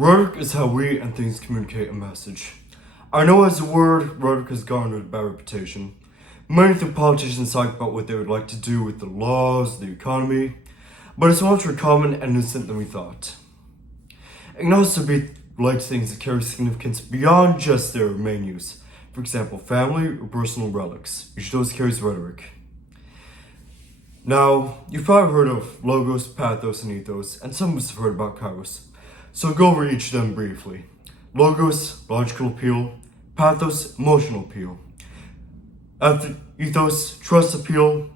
Rhetoric is how we and things communicate a message. I know as a word, rhetoric has garnered a bad reputation. Many think politicians talk about what they would like to do with the laws, the economy, but it's much more common and innocent than we thought. It can also be like things that carry significance beyond just their main use. For example, family or personal relics, which those carries rhetoric. Now, you've probably heard of logos, pathos, and ethos, and some of us have heard about kairos. So I'll go over each of them briefly. Logos, logical appeal. Pathos, emotional appeal. Ethos, trust appeal.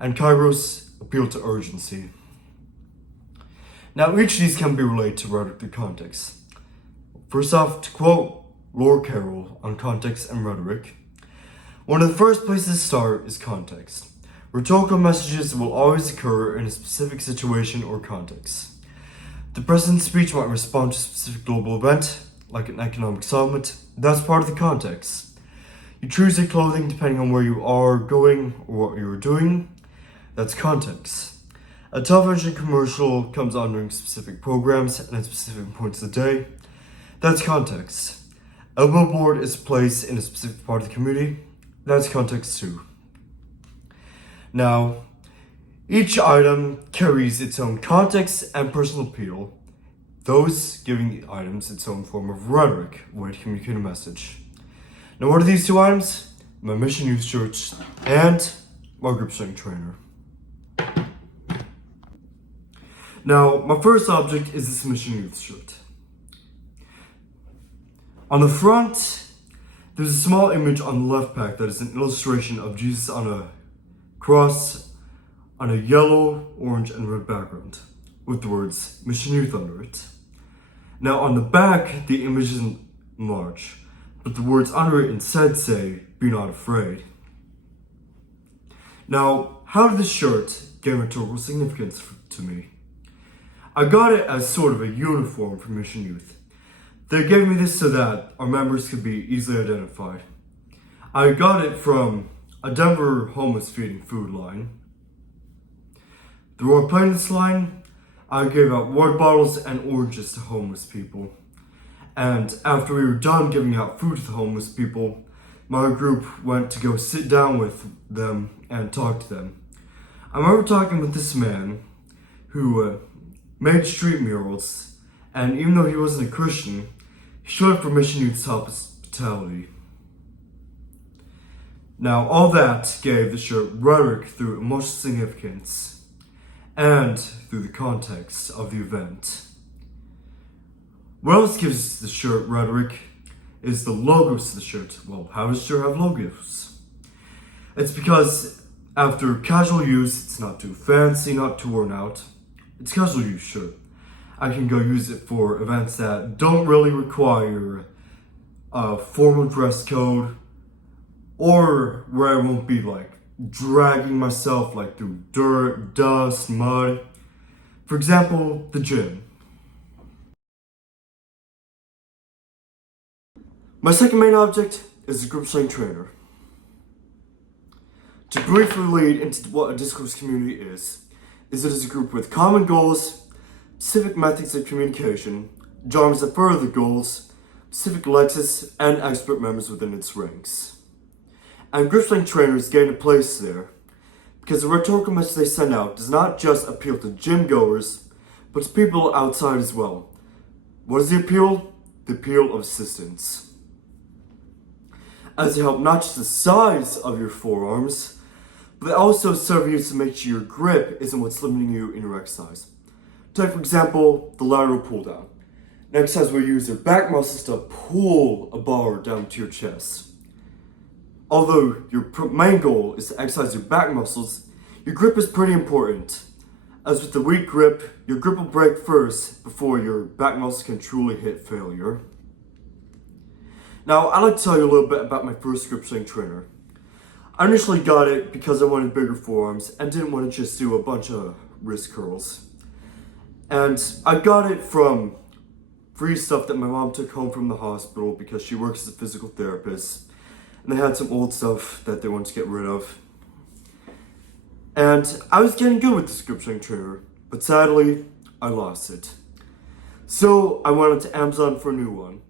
And kairos, appeal to urgency. Now, each of these can be related to rhetoric through context. First off, to quote Lord Carroll on context and rhetoric, one of the first places to start is context. Rhetorical messages will always occur in a specific situation or context. The president's speech might respond to a specific global event, like an economic summit. That's part of the context. You choose your clothing depending on where you are going or what you're doing. That's context. A television commercial comes on during specific programs and at specific points of the day. That's context. A billboard is placed in a specific part of the community. That's context too. Now, each item carries its own context and personal appeal, those giving the items its own form of rhetoric, way to communicate a message. Now, what are these two items? My Mission Youth Church and my grip strength trainer. Now, my first object is this Mission Youth shirt. On the front, there's a small image on the left pack that is an illustration of Jesus on a cross on a yellow, orange, and red background with the words Mission Youth under it. Now on the back, the image isn't large, but the words under it instead say, "Be not afraid." Now, how did this shirt gain rhetorical significance to me? I got it as sort of a uniform for Mission Youth. They gave me this so that our members could be easily identified. I got it from a Denver homeless feeding food line. Through our playlist line, I gave out water bottles and oranges to homeless people. And after we were done giving out food to the homeless people, my group went to go sit down with them and talk to them. I remember talking with this man who made street murals, and even though he wasn't a Christian, he showed up for Mission Youth's hospitality. Now, all that gave the shirt rhetoric through emotional significance and through the context of the event. What else gives the shirt rhetoric is the logos to the shirt. Well, how does the shirt have logos? It's because after casual use, it's not too fancy, not too worn out. It's casual use shirt. I can go use it for events that don't really require a formal dress code, or where I won't be like dragging myself like through dirt, dust, mud. For example, the gym. My second main object is a grip strength trainer. To briefly lead into what a discourse community is it is a group with common goals, specific methods of communication, genres that further the goals, specific lexis, and expert members within its ranks. And grip strength trainers gain a place there because the rhetorical message they send out does not just appeal to gym goers, but to people outside as well. What is the appeal? The appeal of assistance. As they help not just the size of your forearms, but they also serve you to make sure your grip isn't what's limiting you in your exercise. Take for example, the lateral pull down. An exercise where you use your back muscles to pull a bar down to your chest. Although your main goal is to exercise your back muscles, your grip is pretty important. As with the weak grip, your grip will break first before your back muscles can truly hit failure. Now, I'd like to tell you a little bit about my first grip strength trainer. I initially got it because I wanted bigger forearms and didn't want to just do a bunch of wrist curls. And I got it from free stuff that my mom took home from the hospital because she works as a physical therapist. And they had some old stuff that they wanted to get rid of. And I was getting good with this grip strength trainer, but sadly, I lost it. So I went onto Amazon for a new one.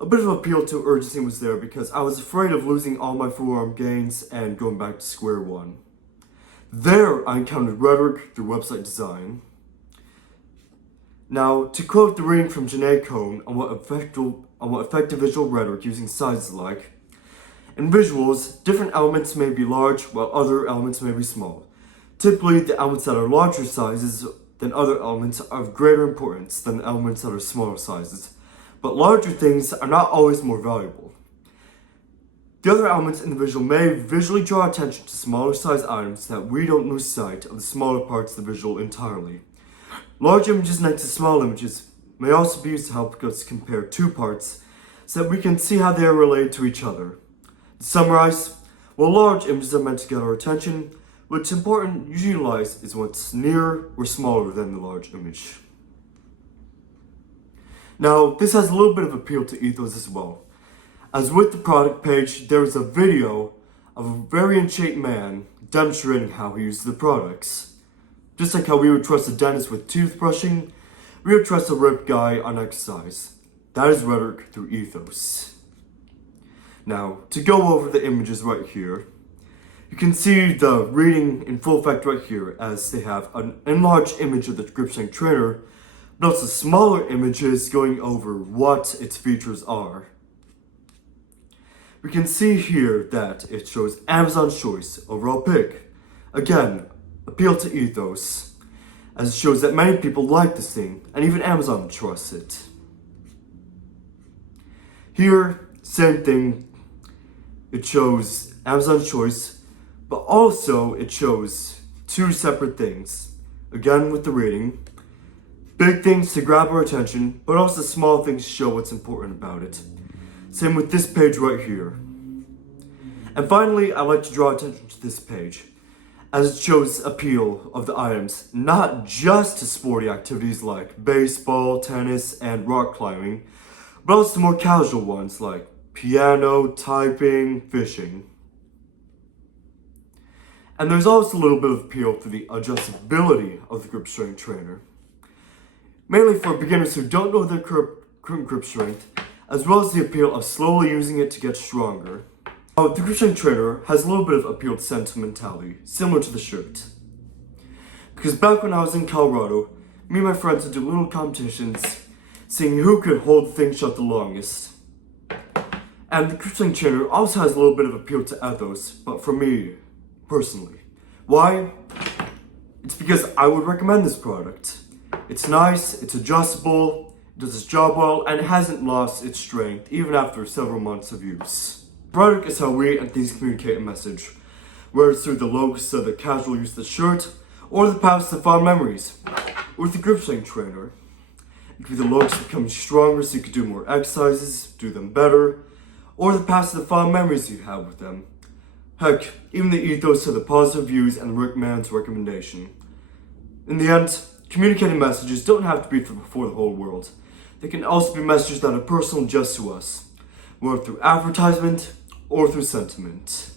A bit of appeal to urgency was there because I was afraid of losing all my forearm gains and going back to square one. There I encountered rhetoric through website design. Now, to quote the reading from Janae Cohn on what effective visual rhetoric using sizes is like, in visuals, different elements may be large while other elements may be small. Typically, the elements that are larger sizes than other elements are of greater importance than the elements that are smaller sizes, but larger things are not always more valuable. The other elements in the visual may visually draw attention to smaller size items so that we don't lose sight of the smaller parts of the visual entirely. Large images next to small images may also be used to help us compare two parts so that we can see how they are related to each other. To summarize, while large images are meant to get our attention, what's important to utilize is what's nearer or smaller than the large image. Now, this has a little bit of appeal to ethos as well. As with the product page, there is a video of a very in-shape man demonstrating how he uses the products. Just like how we would trust a dentist with toothbrushing, we would trust a ripped guy on exercise. That is rhetoric through ethos. Now, to go over the images right here, you can see the reading in full effect right here as they have an enlarged image of the grip strength trainer, but also smaller images going over what its features are. We can see here that it shows Amazon's choice overall pick. Again, appeal to ethos, as it shows that many people like this thing, and even Amazon trusts it. Here, same thing, it shows Amazon's choice, but also it shows two separate things. Again with the rating, big things to grab our attention, but also small things to show what's important about it. Same with this page right here. And finally, I like to draw attention to this page, as it shows appeal of the items, not just to sporty activities like baseball, tennis, and rock climbing, but also to more casual ones like piano, typing, fishing. And there's also a little bit of appeal for the adjustability of the grip strength trainer, mainly for beginners who don't know their current grip strength, as well as the appeal of slowly using it to get stronger. Now, the grip strength trainer has a little bit of appeal to sentimentality, similar to the shirt. Because back when I was in Colorado, me and my friends would do little competitions, seeing who could hold the thing shut the longest. And the grip strength trainer also has a little bit of appeal to ethos, but for me, personally. Why? It's because I would recommend this product. It's nice, it's adjustable, it does its job well, and it hasn't lost its strength even after several months of use. Rhetoric is how we and things communicate a message, whether it's through the logos of the casual use of the shirt, or the past of fond memories. With the grip strength trainer, it could be the logos becoming stronger so you could do more exercises, do them better, or the past of the fond memories you have with them. Heck, even the ethos of the positive views and the man's recommendation. In the end, communicating messages don't have to be for the whole world. They can also be messages that are personal just to us, whether through advertisement or through sentiment.